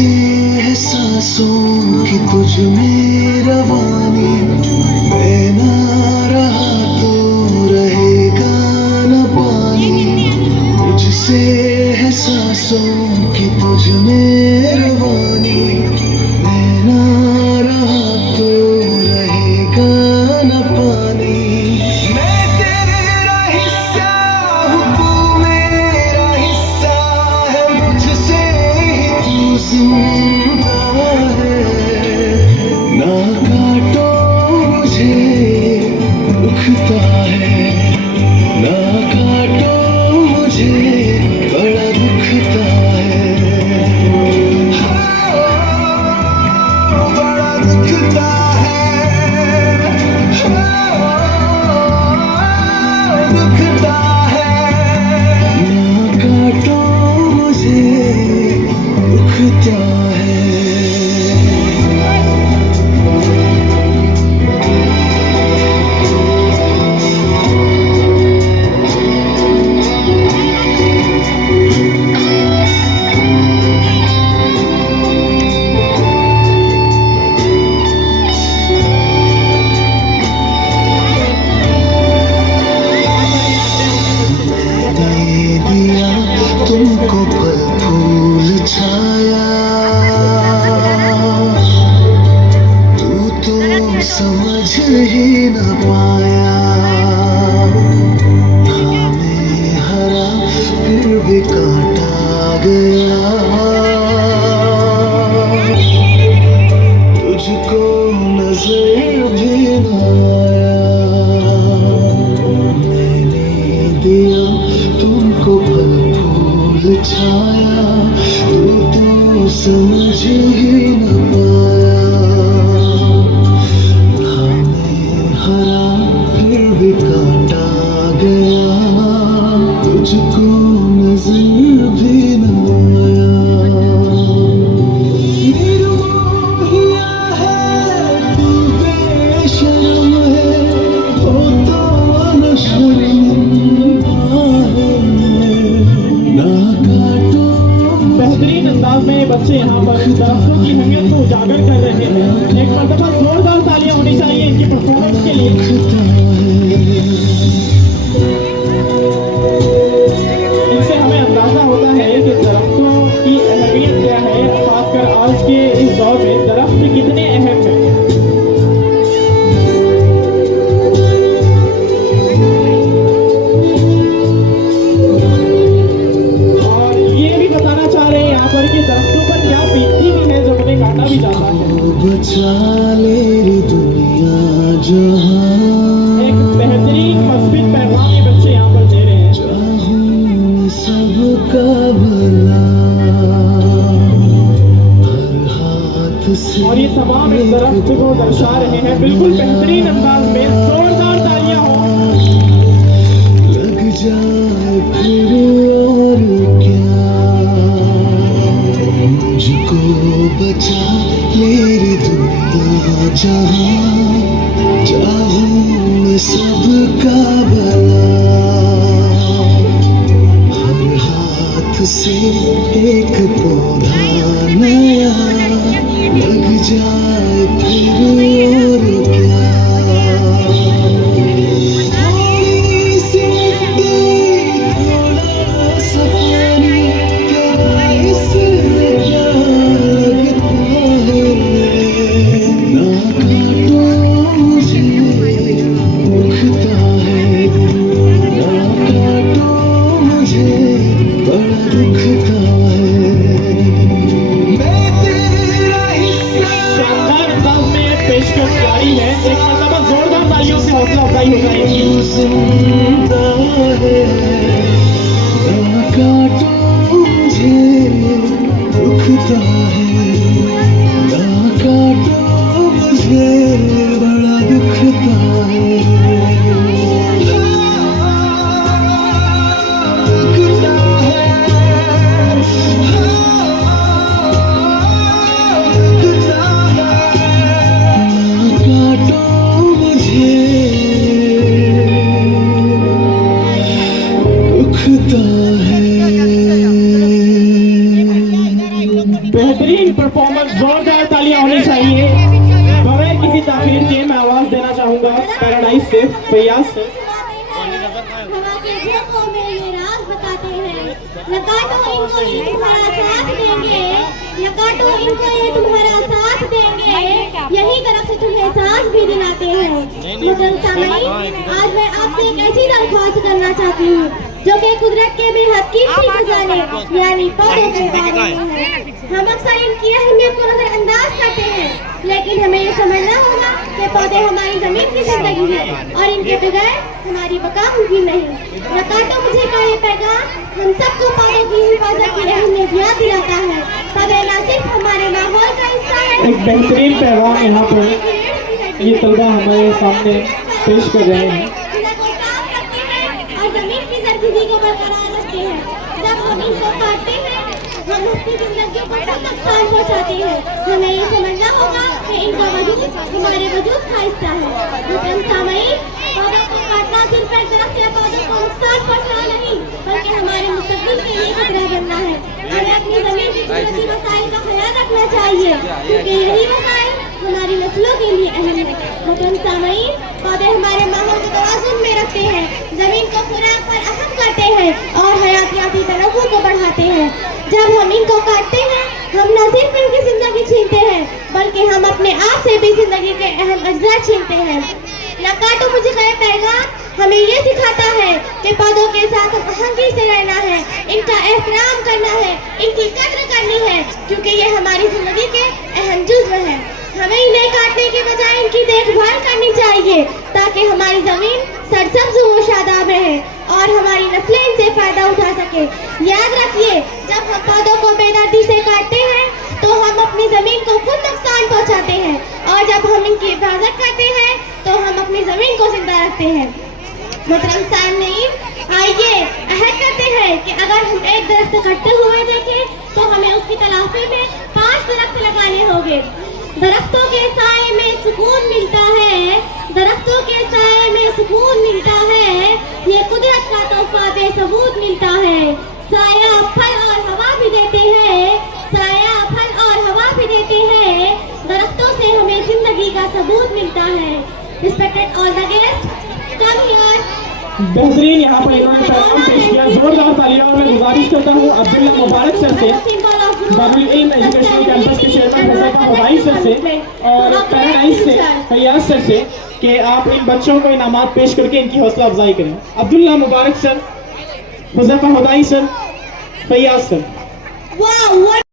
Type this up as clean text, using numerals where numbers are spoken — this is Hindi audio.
से है सांसों की तुझ में रवानी, मैं ना रहा तो रहेगा न पानी। तुझसे है सांसों की तुझ में रवानी, मैं ना रहा तो रहेगा न पानी। मैं तेरा हिस्सा हूँ, तू मेरा हिस्सा है, मुझसे ही तू जिंदा है। ना काटो मुझे दुखता है, ना काटो मुझे बड़ा दुखता है। हाँ, बड़ा दुखता है, हाँ, दुखता है। ना काटो मुझे दुखता है। दिया तुमको फल फूल छाया, तू तो समझ ही न पाया। हाँ मैं हरा फिर भी काटा गया, तुझको नजर भी न आया। मैंने दिया तुमको फल फूल छाया, तू तो समझ ही न पाया। हाँ मैं हरा फिर भी काटा गया, तुझको नजर भी न आया। निर्मोहिया है तू, बेशर्म है, होता न शर्मिंदा है। ना काटो बेहतरीन अंदाज में बच्चे यहाँ पर दरख्तों की अहमियत को उजागर कर रहे हैं। एक मरतबा जोरदार तालियां होनी चाहिए इनकी परफॉर्मेंस के लिए। इनसे हमें अंदाजा होता है कि दरख्तों की अहमियत क्या है, खासकर आज के इस दौर में दरख्त कितने अहम हैं। और ये भी बताना चाह रहे हैं यहाँ पर कि दरख्तों पर क्या बीतती भी है जब उन्हें काटा भी जाता है। बचा ले रे दुनिया जहां, एक बेहतरीन मस्जिद पैगाम ये बच्चे यहाँ पर दे रहे हैं। चाहूं सबका भला, हर हाथ से और ये तमाम इस दरख्त को दर्शा रहे हैं बिल्कुल बेहतरीन अंदाज में। जोरदार तालियां हो। लग जाए फिर और क्या, मुझको बचा ले रे दुनिया जहां। चाहूं मैं सबका भला, हर हाथ से एक पौधा नया, लग जाए फिर और क्या। थोड़ी सी मिट्टी, थोड़ा सा पानी, तेरा इसमें क्या लगता है। ना काटो मुझे दुखता है, ना काटो मुझे बड़ा दुखता है। मैं तेरा हिस्सा शानदार अंदाज में ये पेशकश जारी है। एक मरतबा जोरदार तालियों से हौसला अफजाई हो जाएगी। जिंदा है, ना काटो मुझे दुखता है, ना काटो मुझे बड़ा दुखता है। दुखता है, दुखता है। ना काटो मुझे से फैयाज सर। हवा के झोंकों में ये राज बताते हैं, न काटो इनको ये तुम्हारा साथ देंगे, न काटो इनको ये तुम्हारा साथ देंगे, यही दरख्त तुम्हें सांस भी दिलाते हैं। मोहतरम सामईन, आज मैं आपसे एक ऐसी दरख्वास्त करना चाहती हूँ जो कि कुदरत के बेहद कीमती खजाने यानी पौधों के बारे में है। हम अक्सर इनकी अहमियत को नजरअंदाज करते हैं, लेकिन हमें ये समझना होगा कि पौधे हमारी जमीन की जिंदगी है और इनके बगैर हमारी बका मुमकिन नहीं। न काटो मुझे का ये पैगाम हम सबको पौधों की हिफाजत की अहमियत याद दिलाता है। पौधे न सिर्फ हमारे माहौल का हिस्सा है, एक बेहतरीन पैगाम यहाँ पर ये तलबा हमारे सामने पेश कर रहे हैं। और जमीन की सरखुशी को बरकरार रखते हैं। जब हम इनको काटते हैं हम अपनी जिंदगी को बहुत नुकसान पहुंचाते हैं। हमें ये समझना होगा कि इनका वजूद हमारे वजूद का हिस्सा है। मोहतरम सामईन, पौधों को काटना सिर्फ एक दरख्त या पौधों को नुकसान पहुंचाना नहीं बल्कि हमारे मुस्तकबिल के लिए खतरा बनना है। हमें अपनी जमीन की कुदरती वसाइल का ख्याल रखना चाहिए क्योंकि यही वसाइल हमारी नस्लों के लिए अहम है। मोहतरम सामईन, पौधे हमारे माहौल को तवाज़ुन में रखते हैं, जमीन को खुराक पर अहम करते हैं और हयातियाती तनव्वुर को बढ़ाते हैं। जब हम इनको काटते हैं हम न सिर्फ इनकी जिंदगी छीनते हैं बल्कि हम अपने आप से भी जिंदगी के अहम अज्जा छीनते हैं। न काटो मुझे का पैगाम हमें ये सिखाता है कि पौधों के साथ आहंगी से रहना है, इनका एहतराम करना है, इनकी कद्र करनी है क्योंकि ये हमारी जिंदगी के अहम जुज़्व है। हमें इन्हें काटने के बजाय इनकी देखभाल करनी चाहिए ताकि हमारी जमीन सरसब्ज व शादाब रहे और हमारी नस्लें इनसे फायदा उठा सके। याद रखिए, जब हम पौधों को बेदर्दी से काटते हैं तो हम अपनी जमीन को खुद नुकसान पहुंचाते हैं और जब हम इनकी हिफाजत करते हैं तो हम अपनी जमीन को जिंदा रखते हैं। मोहतरम सामईन, आइए अहद करते हैं कि अगर हम एक दरख्त कटते हुए देखें तो हमें उसकी तलाफी में 5 दरख्त लगाने होंगे। दरख्तों के साए में सुकून मिलता है, दरख्तों के साए में सुकून मिलता है, ये कुदरत का तोहफा बेसबूत मिलता है। साया फल और हवा भी देते हैं, साया फल और हवा भी देते हैं, दरख्तों से हमें जिंदगी का सबूत मिलता है। Respected all the guest, come here. बेहतरीन यहाँ पर इन्होंने पैगाम पेश किया, जोरदार तालियां। मैं गुजारिश करता हूँ अब्दुल्ला मुबारक सर से, दारुल इल्म एजुकेशनल कैंपस के चेयरमैन हुज़ैफा हुदाई सर से और पैराडाइज से फैयाज सर से कि आप इन बच्चों को इनामात पेश करके इनकी हौसला अफजाई करें। Abdullah Mubarak sir, Huzaifa Hudai sir, Faiyaz sir.